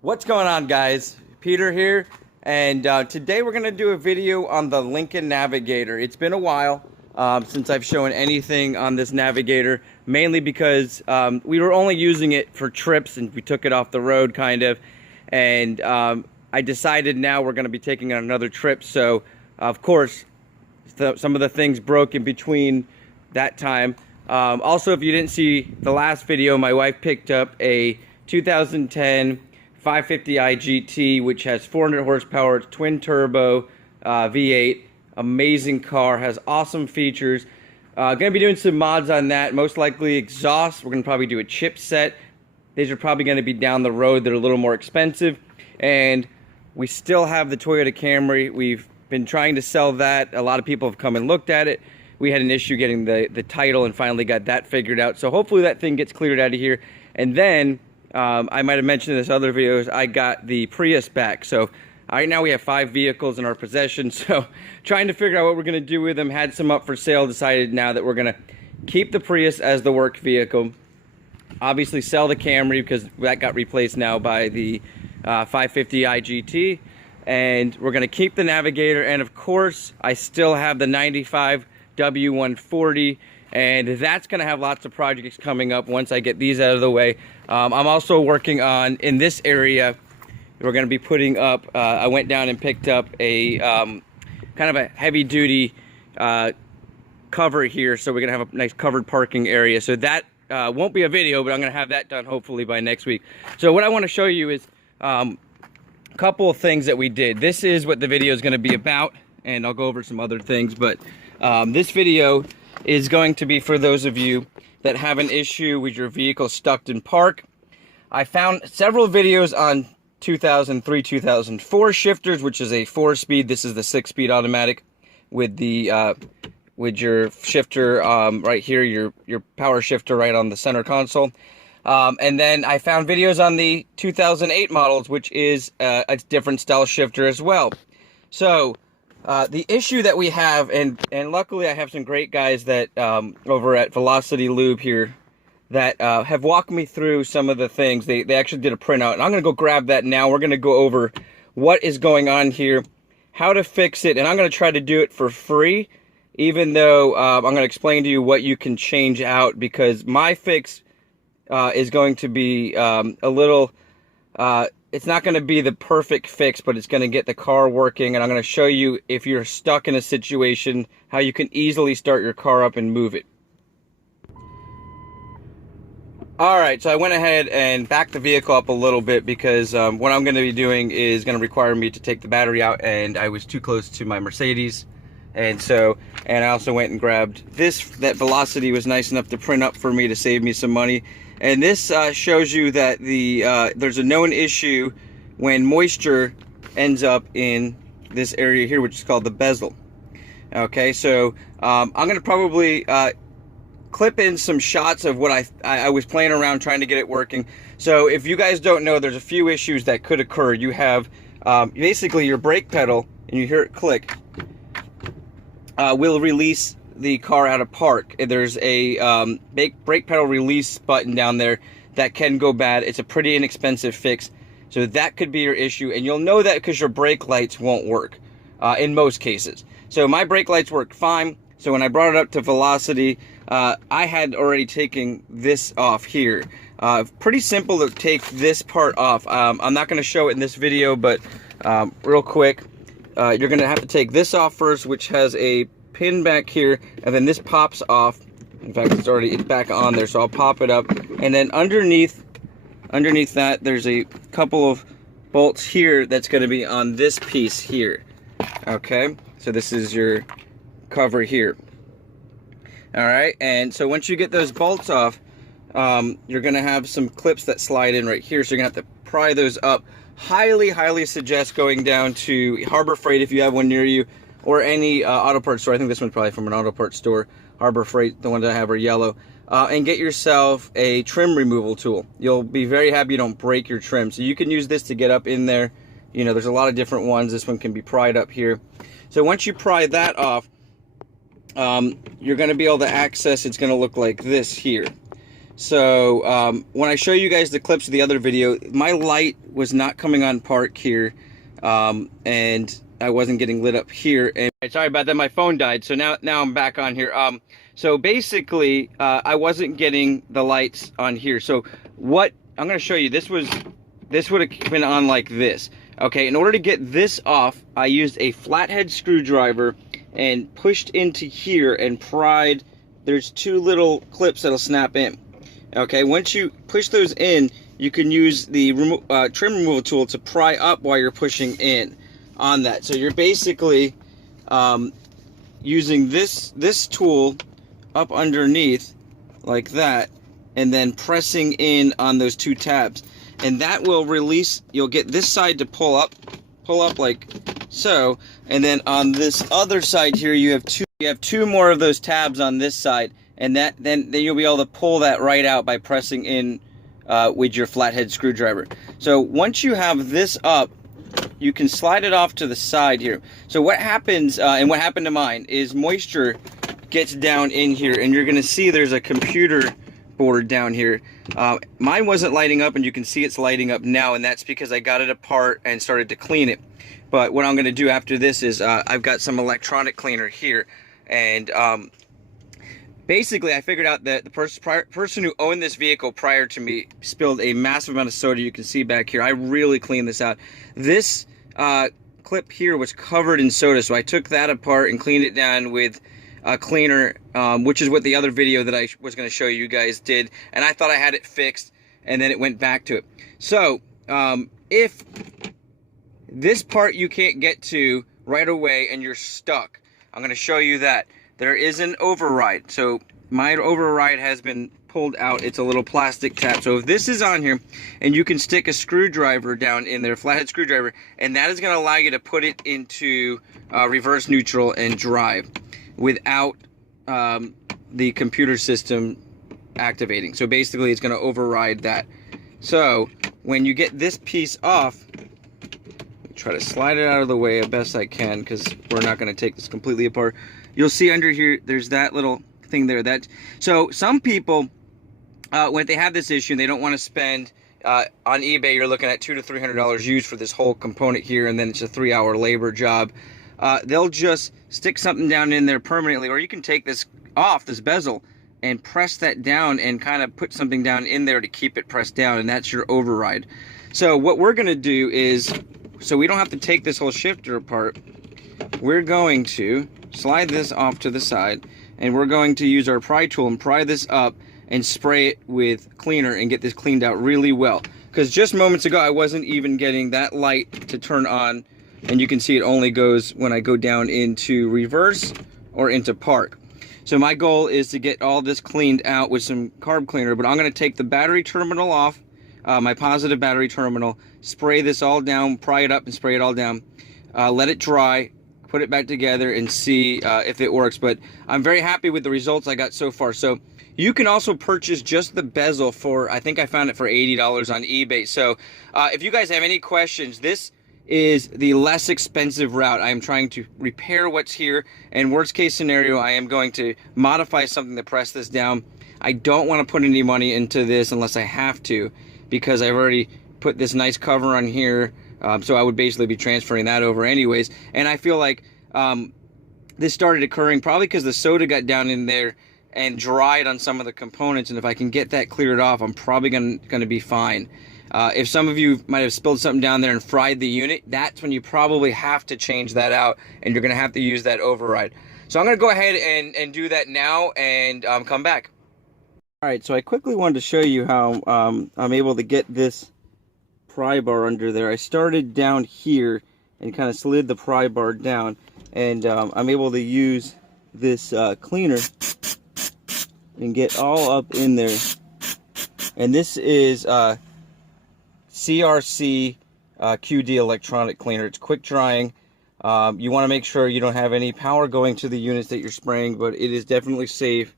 What's going on, guys? Peter here, and today we're going to do a video on the Lincoln Navigator. It's been a while since I've shown anything on this Navigator, mainly because we were only using it for trips and we took it off the road kind of, and I decided now we're going to be taking on another trip, so of course some of the things broke in between that time. Also, if you didn't see the last video, my wife picked up a 2010 550i GT, which has 400 horsepower. It's twin turbo V8. Amazing car, has awesome features. Gonna be doing some mods on that, most likely exhaust. We're gonna probably do a chipset. These are probably gonna be down the road. They're a little more expensive. And we still have the Toyota Camry. We've been trying to sell that. A lot of people have come and looked at it. We had an issue getting the title and finally got that figured out. So hopefully that thing gets cleared out of here. And then I might have mentioned in this other videos, I got the Prius back. So right now we have 5 vehicles in our possession. So trying to figure out what we're going to do with them. Had some up for sale. Decided now that we're going to keep the Prius as the work vehicle. Obviously sell the Camry because that got replaced now by the 550i GT. And we're going to keep the Navigator. And of course, I still have the 95 W140. And that's going to have lots of projects coming up once I get these out of the way. I'm also working on, in this area, we're going to be putting up, I went down and picked up a kind of a heavy-duty cover here, so we're going to have a nice covered parking area. So that won't be a video, but I'm going to have that done hopefully by next week. So what I want to show you is a couple of things that we did. This is what the video is going to be about, and I'll go over some other things, but this video is going to be for those of you that have an issue with your vehicle stuck in park. I found several videos on 2003, 2004 shifters, which is a 4-speed. This is the 6-speed automatic with the with your shifter right here, your power shifter right on the center console. And then I found videos on the 2008 models, which is a different style shifter as well. So the issue that we have, and luckily I have some great guys that over at Velocity Lube here that have walked me through some of the things. They actually did a printout, and I'm going to go grab that now. We're going to go over what is going on here, how to fix it, and I'm going to try to do it for free, even though I'm going to explain to you what you can change out, because my fix is going to be a little... it's not going to be the perfect fix, but it's going to get the car working, and I'm going to show you, if you're stuck in a situation, how you can easily start your car up and move it. Alright, so I went ahead and backed the vehicle up a little bit because what I'm going to be doing is going to require me to take the battery out, and I was too close to my Mercedes. And I also went and grabbed this that Velocity was nice enough to print up for me to save me some money. And this shows you that there's a known issue when moisture ends up in this area here, which is called the bezel. Okay, so I'm going to probably clip in some shots of what I was playing around trying to get it working. So if you guys don't know, there's a few issues that could occur. You have basically your brake pedal, and you hear it click, will release the car out of park. There's a brake pedal release button down there that can go bad. It's a pretty inexpensive fix, so that could be your issue, and you'll know that because your brake lights won't work in most cases. So my brake lights work fine. So when I brought it up to Velocity, I had already taken this off here. Pretty simple to take this part off. I'm not going to show it in this video, but real quick, you're going to have to take this off first, which has a pin back here, and then this pops off. In fact, it's back on there, so I'll pop it up. And then underneath that, there's a couple of bolts here that's going to be on this piece here. Okay, so this is your cover here. All right, and so once you get those bolts off, you're going to have some clips that slide in right here, so you're going to have to pry those up. Highly suggest going down to Harbor Freight if you have one near you, or any auto parts store. I think this one's probably from an auto parts store. Harbor Freight, the ones I have are yellow. And get yourself a trim removal tool. You'll be very happy you don't break your trim. So you can use this to get up in there. You know, there's a lot of different ones. This one can be pried up here. So once you pry that off, you're going to be able to access, it's going to look like this here. So when I show you guys the clips of the other video, my light was not coming on park here, and I wasn't getting lit up here. And sorry about that, my phone died. So now I'm back on here. So basically, I wasn't getting the lights on here. So what I'm going to show you, this would have been on like this. Okay, in order to get this off, I used a flathead screwdriver and pushed into here and pried. There's two little clips that'll snap in. Okay, once you push those in, you can use the trim removal tool to pry up while you're pushing in on that. So you're basically using this tool up underneath like that, and then pressing in on those two tabs, and that will release. You'll get this side to pull up like so, and then on this other side here you have two more of those tabs on this side, and then you'll be able to pull that right out by pressing in with your flathead screwdriver. So once you have this up, you can slide it off to the side here. So what happens, and what happened to mine, is moisture gets down in here, and you're gonna see there's a computer board down here. Mine wasn't lighting up, and you can see it's lighting up now, and that's because I got it apart and started to clean it. But what I'm gonna do after this is I've got some electronic cleaner here, and basically I figured out that the person who owned this vehicle prior to me spilled a massive amount of soda. You can see back here, I really cleaned this out. This clip here was covered in soda, so I took that apart and cleaned it down with cleaner, which is what the other video that I was going to show you guys did, and I thought I had it fixed, and then it went back to it. So if this part you can't get to right away and you're stuck, I'm going to show you that there is an override. So my override has been pulled out. It's a little plastic tab. So if this is on here, and you can stick a screwdriver down in there, flathead screwdriver, and that is going to allow you to put it into reverse neutral and drive without the computer system activating. So basically it's going to override that. So when you get this piece off, try to slide it out of the way as best I can, because we're not going to take this completely apart. You'll see under here there's that little thing there. So some people, when they have this issue, they don't want to spend on eBay, you're looking at $200 to $300 used for this whole component here, and then it's a 3-hour labor job. They'll just stick something down in there permanently, or you can take this off, this bezel, and press that down and kind of put something down in there to keep it pressed down, and that's your override. So what we're going to do is, so we don't have to take this whole shifter apart, we're going to slide this off to the side, and we're going to use our pry tool and pry this up and spray it with cleaner and get this cleaned out really well. Because just moments ago I wasn't even getting that light to turn on, and you can see it only goes when I go down into reverse or into park. So my goal is to get all this cleaned out with some carb cleaner, but I'm going to take the battery terminal off, my positive battery terminal, spray this all down, pry it up and spray it all down, let it dry, put it back together and see if it works. But I'm very happy with the results I got so far. So you can also purchase just the bezel for, I think I found it for $80 on eBay. So if you guys have any questions, this is the less expensive route. I am trying to repair what's here, and worst case scenario, I am going to modify something to press this down. I don't want to put any money into this unless I have to, because I've already put this nice cover on here, so I would basically be transferring that over anyways. And I feel like this started occurring probably because the soda got down in there and dried on some of the components, and if I can get that cleared off, I'm probably going to be fine. If some of you might have spilled something down there and fried the unit, that's when you probably have to change that out, and you're going to have to use that override. So I'm going to go ahead and do that now and come back. Alright, so I quickly wanted to show you how I'm able to get this pry bar under there. I started down here and kind of slid the pry bar down, and I'm able to use this cleaner and get all up in there. And this is CRC QD electronic cleaner. It's quick drying. You want to make sure you don't have any power going to the units that you're spraying, but it is definitely safe.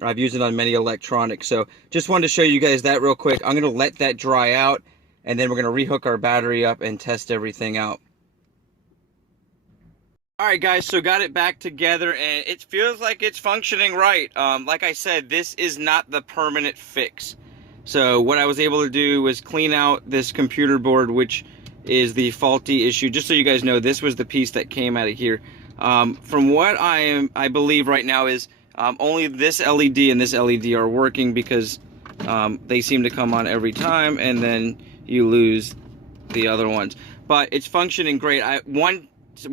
I've used it on many electronics. So just wanted to show you guys that real quick. I'm going to let that dry out, and then we're going to rehook our battery up and test everything out. All right, guys, so got it back together, and it feels like it's functioning right. Like I said, this is not the permanent fix. So what I was able to do was clean out this computer board, which is the faulty issue. Just so you guys know, this was the piece that came out of here. From what I believe right now is only this LED and this LED are working, because they seem to come on every time, and then you lose the other ones. But it's functioning great.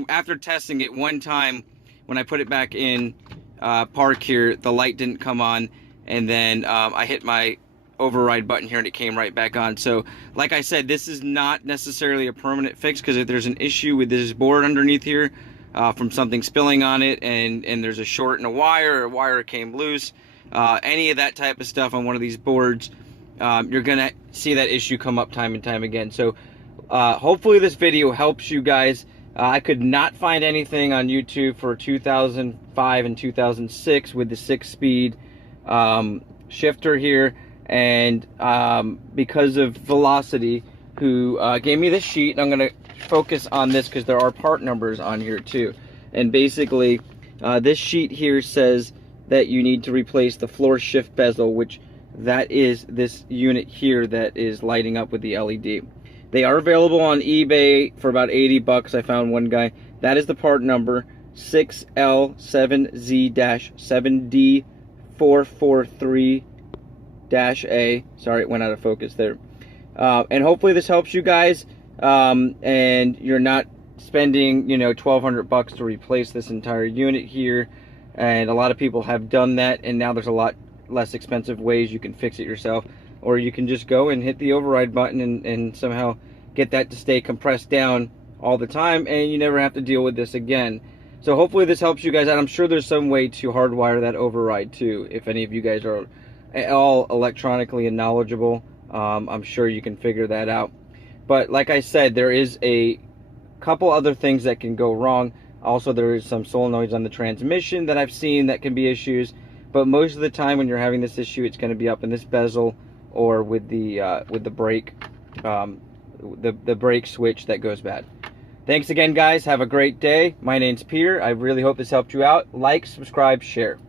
After testing it one time, when I put it back in park here, the light didn't come on, and then I hit my override button here and it came right back on. So like I said, this is not necessarily a permanent fix, because if there's an issue with this board underneath here from something spilling on it, and there's a short in a wire, or a wire came loose, any of that type of stuff on one of these boards, you're gonna see that issue come up time and time again. So hopefully this video helps you guys. I could not find anything on YouTube for 2005 and 2006 with the 6-speed shifter here, and because of Velocity, who gave me this sheet, and I'm going to focus on this because there are part numbers on here too. And basically, this sheet here says that you need to replace the floor shift bezel, which that is this unit here that is lighting up with the LED. They are available on eBay for about 80 bucks. I found one guy. That is the part number 6L7Z-7D443-A. Sorry, it went out of focus there. And hopefully this helps you guys, and you're not spending, you know, 1,200 bucks to replace this entire unit here. And a lot of people have done that, and now there's a lot less expensive ways you can fix it yourself. Or you can just go and hit the override button and somehow get that to stay compressed down all the time, and you never have to deal with this again. So hopefully this helps you guys out. I'm sure there's some way to hardwire that override too. If any of you guys are at all electronically and knowledgeable, I'm sure you can figure that out. But like I said, there is a couple other things that can go wrong. Also, there is some solenoids on the transmission that I've seen that can be issues. But most of the time when you're having this issue, it's going to be up in this bezel, or with the brake, the brake switch that goes bad. Thanks again, guys. Have a great day. My name's Peter. I really hope this helped you out. Like, subscribe, share.